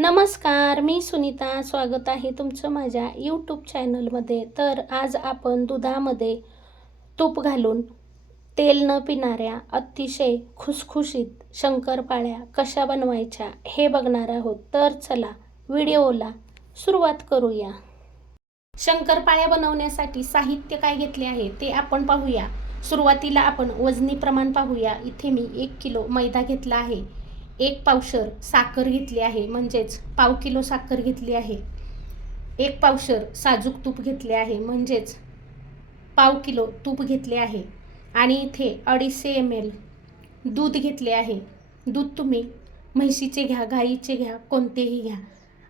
नमस्कार मी सुनीता. स्वागत आहे तुमचं माझ्या यूट्यूब चॅनलमध्ये तर आज आपण दुधामध्ये तूप घालून तेल न पिणाऱ्या अतिशय खुसखुशीत शंकरपाळ्या कशा बनवायच्या हे बघणार आहोत. तर चला व्हिडिओला सुरुवात करूया. शंकरपाळ्या बनवण्यासाठी साहित्य काय घेतले आहे ते आपण पाहूया. सुरुवातीला आपण वजनी प्रमाण पाहूया. इथे मी एक किलो मैदा घेतला आहे. एक पावशर साखर घेतली आहे म्हणजेच पाव किलो साखर घेतली आहे. एक पावशर साजूक तूप घेतले आहे म्हणजेच पाव किलो तूप घेतले आहे. आणि इथे अडीचशे एम एल दूध घेतले आहे. दूध तुम्ही म्हैशीचे घ्या गाईचे घ्या कोणतेही घ्या.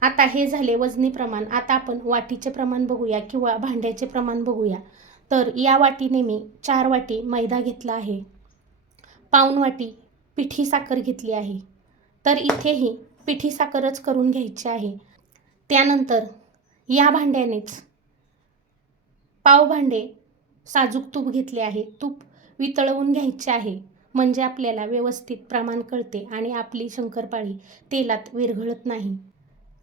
आता हे झाले वजनी प्रमाण. आता आपण वाटीचे प्रमाण बघूया किंवा भांड्याचे प्रमाण बघूया. तर या वाटीने मी चार वाटी मैदा घेतला आहे. पाऊन वाटी पिठी साखर घेतली आहे. तर इथेही पिठी साखरच करून घ्यायची आहे. त्यानंतर या भांड्यानेच पाव भांडे साजूक तूप घेतले आहे. तूप वितळवून घ्यायचे आहे. म्हणजे आपल्याला व्यवस्थित प्रमाण कळते आणि आपली शंकरपाळी तेलात विरघळत नाही.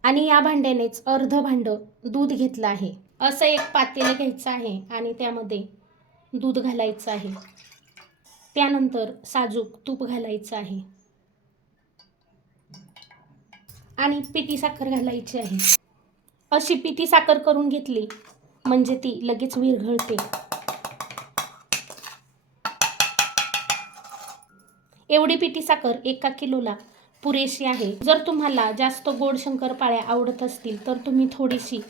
आणि या भांड्यानेच अर्ध भांडं दूध घेतलं आहे. असं एक पातेलं घ्यायचं आहे आणि त्यामध्ये दूध घालायचं आहे. त्यानंतर साजूक तूप घालायचं आहे. आणि पिठी साखर घालायची आहे. अशी पिठी साखर करून घेतली म्हणजे ती लगेच विरघळते. एवढी पिठी साखर एका किलोला पुरेशी आहे. जर तुम्हाला जास्त गोड शंकरपाळ्या आवडत असतील तर तुम्ही थोडीशी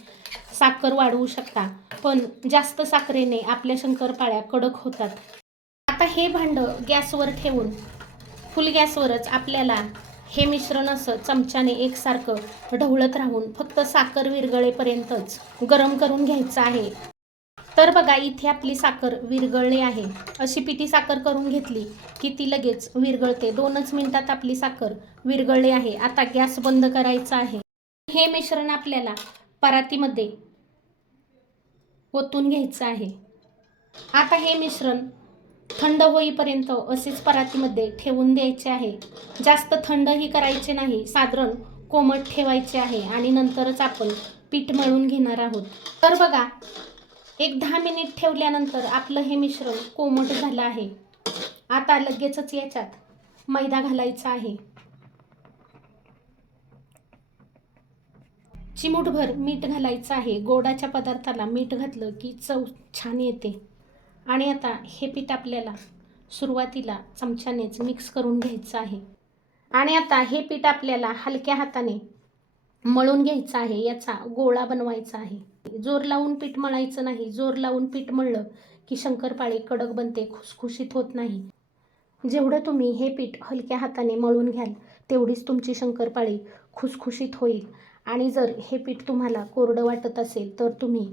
साखर वाढवू शकता. पण जास्त साखरेने आपल्या शंकरपाळ्या कडक होतात. आता हे भांडं गॅसवर ठेवून फुल गॅसवरच आपल्याला हे मिश्रण असं चमच्याने एकसारखं ढवळत राहून फक्त साखर विरगळेपर्यंतच गरम करून घ्यायचं आहे. तर बघा इथे आपली साखर विरगळली आहे. अशी पिठी साखर करून घेतली की ती लगेच विरगळते. दोनच मिनिटात आपली साखर विरगळली आहे. आता गॅस बंद करायचा आहे. हे मिश्रण आपल्याला परातीमध्ये ओतून घ्यायचं आहे. आता हे मिश्रण थंड होईपर्यंत असेच परातीमध्ये ठेवून द्यायचे आहे. जास्त थंडही करायचे नाही. साधारण कोमट ठेवायचे आहे आणि नंतरच आपण पीठ मळून घेणार आहोत. तर बघा एक दहा मिनिट ठेवल्यानंतर आपलं हे मिश्रण कोमट झालं आहे. आता लगेचच याच्यात मैदा घालायचा आहे. चिमूटभर मीठ घालायचं आहे. गोडाच्या पदार्थाला मीठ घातलं की चव छान येते. आणि आता हे पीठ आपल्याला सुरुवातीला चमच्यानेच मिक्स करून घ्यायचं आहे. आणि आता हे पीठ आपल्याला हलक्या हाताने मळून घ्यायचं आहे याचा गोळा बनवायचा आहे. जोर लावून पीठ मळायचं नाही जोर लावून पीठ मळलं की शंकरपाळी कडक बनते खुसखुशीत होत नाही. जेवढं तुम्ही हे पीठ हलक्या हाताने मळून घ्याल तेवढीच तुमची शंकरपाळी खुसखुशीत होईल. आणि जर हे पीठ तुम्हाला कोरडं वाटत असेल तर तुम्ही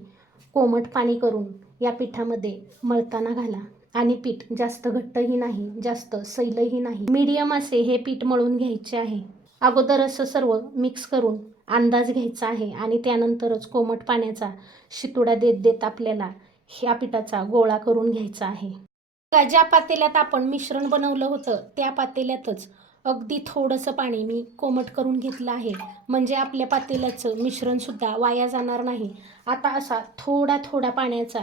कोमट पाणी करून या पिठामध्ये मळताना घाला. आणि पीठ जास्त घट्टही नाही जास्त सैलही नाही. मीडियम असे हे पीठ मळून घ्यायचे आहे. अगोदर असं सर्व मिक्स करून अंदाज घ्यायचा आहे आणि त्यानंतरच कोमट पाण्याचा शितुडा देत देत आपल्याला ह्या पिठाचा गोळा करून घ्यायचा आहे. ज्या पातेल्यात आपण मिश्रण बनवलं होतं. त्या पातेल्यातच अगदी थोडंसं पाणी मी कोमट करून घेतलं आहे. म्हणजे आपल्या पातेल्याचं मिश्रणसुद्धा वाया जाणार नाही. आता असा थोडा थोडा पाण्याचा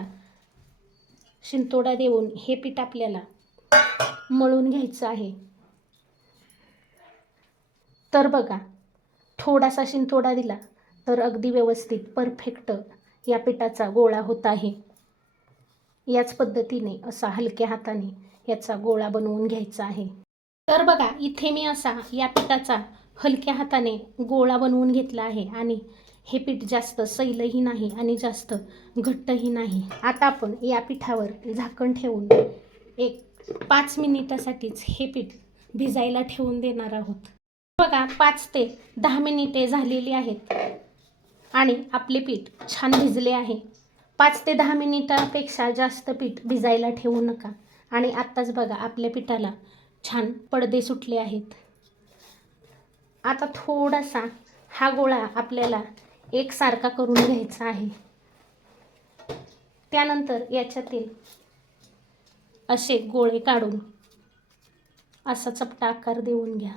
शिंतोडा देऊन हे पीठ आपल्याला मळून घ्यायचं आहे. तर बघा थोडासा शिंतोडा दिला तर अगदी व्यवस्थित परफेक्ट या पिठाचा गोळा होत आहे. याच पद्धतीने असा हलक्या हाताने याचा गोळा बनवून घ्यायचा आहे. तर बघा इथे मी असा या पिठाचा हलक्या हाताने गोळा बनवून घेतला आहे आणि हे पीठ जास्त सैलही नाही आणि जास्त घट्टही नाही. आता आपण या पिठावर झाकण ठेवून एक पाच मिनिटासाठीच हे पीठ भिजायला ठेवून देणार आहोत. बघा पाच ते दहा मिनिटे झालेली आहेत आणि आपले पीठ छान भिजले आहे. पाच ते दहा मिनिटापेक्षा जास्त पीठ भिजायला ठेवू नका. आणि आत्ताच बघा आपल्या पिठाला छान पडदे सुटले आहेत. आता थोडासा हा गोळा आपल्याला एकसारखा करून घ्यायचा आहे. त्यानंतर याच्यातील असे गोळे काढून असा चपटा आकार देऊन घ्या.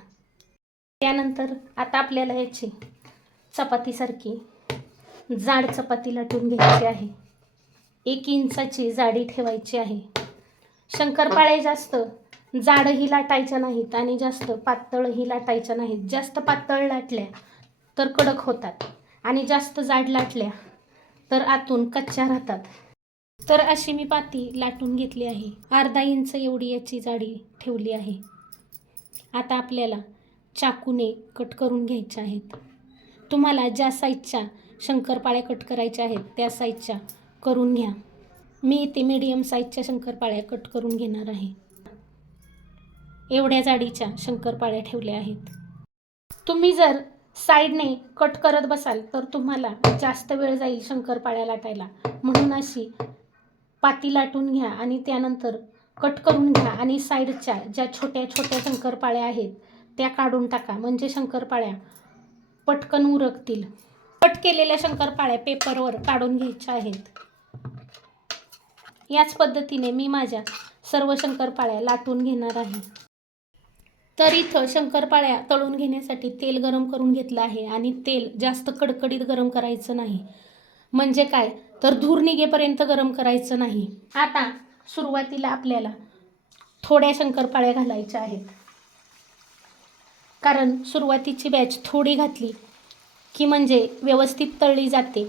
त्यानंतर आता आपल्याला याची चपातीसारखी जाड चपाती लाटून घ्यायची आहे. एक इंचाची जाडी ठेवायची आहे. शंकरपाळे जास्त जाडही लाटायच्या नाहीत आणि जास्त पातळही लाटायच्या नाहीत. जास्त पातळ लाटल्या तर कडक होतात आणि जास्त जाड लाटल्या तर आतून कच्च्या राहतात. तर अशी मी पाती लाटून घेतली आहे. अर्धा इंच एवढी याची जाडी ठेवली आहे. आता आपल्याला चाकूने कट करून घ्यायच्या आहेत. तुम्हाला ज्या साईजच्या शंकरपाळ्या कट करायच्या आहेत त्या साईजच्या करून घ्या. मी इथे मीडियम साईजच्या शंकरपाळ्या कट करून घेणार आहे. एवढ्या जाडीच्या शंकरपाळ्या ठेवल्या आहेत. तुम्ही जर साईडने कट करत बसाल तर तुम्हाला जास्त वेळ जाईल शंकरपाळ्या लाटायला. म्हणून अशी पाती लाटून घ्या आणि त्यानंतर कट करून घ्या आणि साईडच्या ज्या छोट्या छोट्या शंकरपाळ्या आहेत त्या काढून टाका. म्हणजे शंकरपाळ्या पटकन उरकतील. कट केलेल्या शंकरपाळ्या पेपरवर काढून घ्यायच्या आहेत. याच पद्धतीने मी माझ्या सर्व शंकरपाळ्या लाटून घेणार आहे. तर इथं शंकरपाळ्या तळून घेण्यासाठी तेल गरम करून घेतलं आहे आणि तेल जास्त कडकडीत गरम करायचं नाही. म्हणजे काय? तर धूर निघेपर्यंत गरम करायचं नाही. आता सुरुवातीला आपल्याला थोड्या शंकरपाळ्या घालायच्या आहेत. कारण सुरुवातीची बॅच थोडी घातली की म्हणजे व्यवस्थित तळली जाते.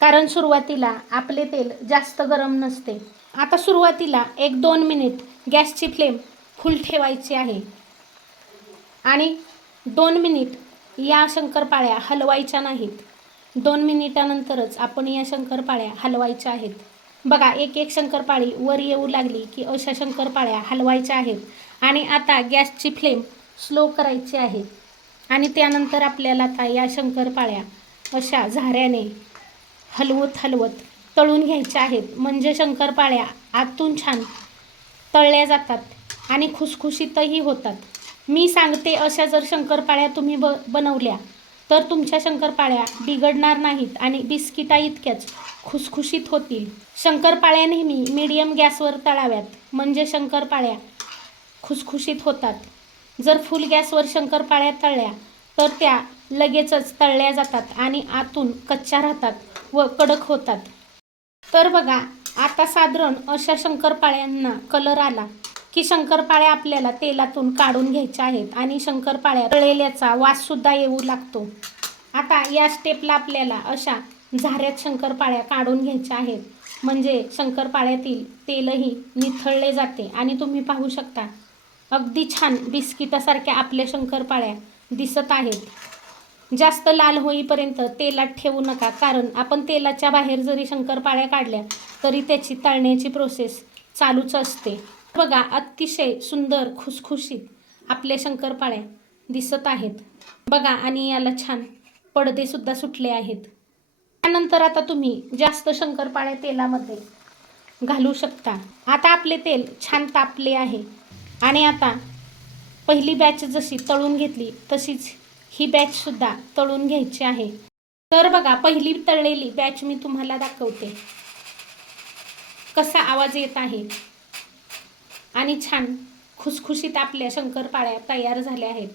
कारण सुरुवातीला आपले तेल जास्त गरम नसते. आता सुरुवातीला एक दोन मिनिट गॅसची फ्लेम फुल ठेवायचे आहे. आणि दोन मिनिट या शंकरपाळ्या हलवायच्या नाहीत. दोन मिनिटानंतरच आपण या शंकरपाळ्या हलवायच्या आहेत. बघा एक एक शंकरपाळी वर येऊ लागली की अशा शंकरपाळ्या हलवायच्या आहेत. आणि आता गॅसची फ्लेम स्लो करायची आहे. आणि त्यानंतर आपल्याला आता या शंकरपाळ्या अशा झाऱ्याने हलवत हलवत तळून घ्यायच्या आहेत. म्हणजे शंकरपाळ्या आतून छान तळल्या जातात. आणि खुसखुशीतही होतात. मी सांगते अशा जर शंकरपाळ्या तुम्ही ब बनवल्या तर तुमच्या शंकरपाळ्या बिघडणार नाहीत आणि बिस्किटा इतक्याच खुसखुशीत होतील. शंकरपाळ्या नेहमी मीडियम गॅसवर तळाव्यात म्हणजे शंकरपाळ्या खुसखुशीत होतात. जर फुल गॅसवर शंकरपाळ्या तळल्या तर त्या लगेचच तळल्या जातात आणि आतून कच्च्या राहतात व कडक होतात. तर बघा आता साधारण अशा शंकरपाळ्यांना कलर आला. की शंकरपाळ्या आपल्याला तेलातून काढून घ्यायच्या आहेत आणि शंकरपाळ्या तळलेल्याचा वाससुद्धा येऊ लागतो. आता या स्टेपला आपल्याला अशा झाऱ्यात शंकरपाळ्या काढून घ्यायच्या आहेत. म्हणजे शंकरपाळ्यातील तेलही निथळले जाते आणि तुम्ही पाहू शकता अगदी छान बिस्किटासारख्या आपल्या शंकरपाळ्या दिसत आहेत. जास्त लाल होईपर्यंत तेलात ठेवू नका कारण आपण तेलाच्या बाहेर जरी शंकरपाळ्या काढल्या तरी त्याची तळण्याची प्रोसेस चालूच असते. बघा अतिशय सुंदर खुसखुशीत आपल्या शंकरपाळ्या दिसत आहेत. बघा आणि याला छान पडदेसुद्धा सुटले आहेत. त्यानंतर आता तुम्ही जास्त शंकरपाळ्या तेलामध्ये घालू शकता. आता आपले तेल छान तापले आहे. आणि आता पहिली बॅच जशी तळून घेतली तशीच ही बॅचसुद्धा तळून घ्यायची आहे. तर बघा पहिली तळलेली बॅच मी तुम्हाला दाखवते. कसा आवाज येत आहे? आणि छान खुसखुशीत आपल्या शंकरपाळ्या तयार झाल्या आहेत.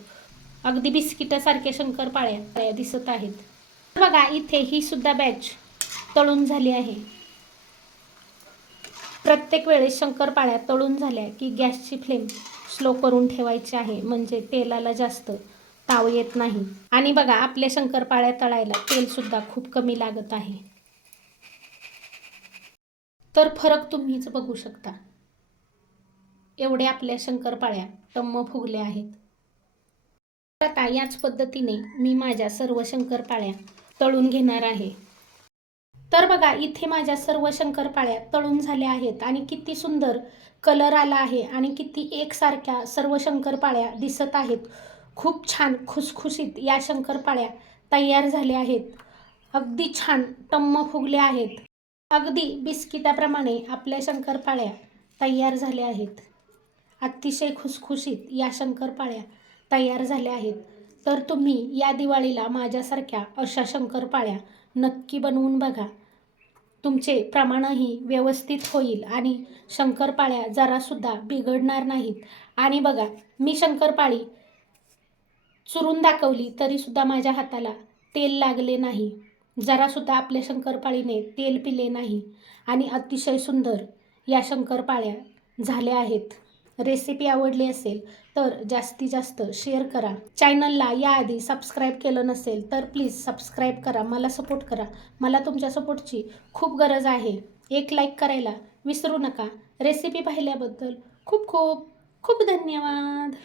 अगदी बिस्किटासारख्या शंकरपाळ्या तयार दिसत आहेत. बघा इथे ही सुद्धा बॅच तळून झाली आहे. प्रत्येक वेळेस शंकरपाळ्या तळून झाल्या की गॅसची फ्लेम स्लो करून ठेवायची आहे. म्हणजे तेलाला जास्त ताव येत नाही. आणि बघा आपल्या शंकरपाळ्या तळायला तेलसुद्धा खूप कमी लागत आहे. तर फरक तुम्हीच बघू शकता. एवढ्या आपल्या शंकरपाळ्या टम्म फुगल्या आहेत. आता याच पद्धतीने मी माझ्या सर्व शंकरपाळ्या तळून घेणार आहे. तर बघा इथे माझ्या सर्व शंकरपाळ्या तळून झाल्या आहेत आणि किती सुंदर कलर आला आहे आणि किती एकसारख्या सर्व शंकरपाळ्या दिसत आहेत. खूप छान खुसखुशीत या शंकरपाळ्या तयार झाल्या आहेत. अगदी छान टम्म फुगल्या आहेत. अगदी बिस्किटाप्रमाणे आपल्या शंकरपाळ्या तयार झाल्या आहेत. अतिशय खुसखुशीत या शंकरपाळ्या तयार झाल्या आहेत. तर तुम्ही या दिवाळीला माझ्यासारख्या अशा शंकरपाळ्या नक्की बनवून बघा. तुमचे प्रमाणही व्यवस्थित होईल आणि शंकरपाळ्या जरासुद्धा बिघडणार नाहीत. आणि बघा मी शंकरपाळी चुरून दाखवली तरीसुद्धा माझ्या हाताला तेल लागले नाही. जरासुद्धा आपल्या शंकरपाळीने तेल पिले नाही. आणि अतिशय सुंदर या शंकरपाळ्या झाल्या आहेत. रेसिपी आवडली असेल तर जास्तीत जास्त शेअर करा. चॅनलला याआधी सबस्क्राईब केलं नसेल तर प्लीज सबस्क्राईब करा. मला सपोर्ट करा. मला तुमच्या सपोर्टची खूप गरज आहे. एक लाईक करायला विसरू नका. रेसिपी पाहिल्याबद्दल खूप खूप खूप धन्यवाद.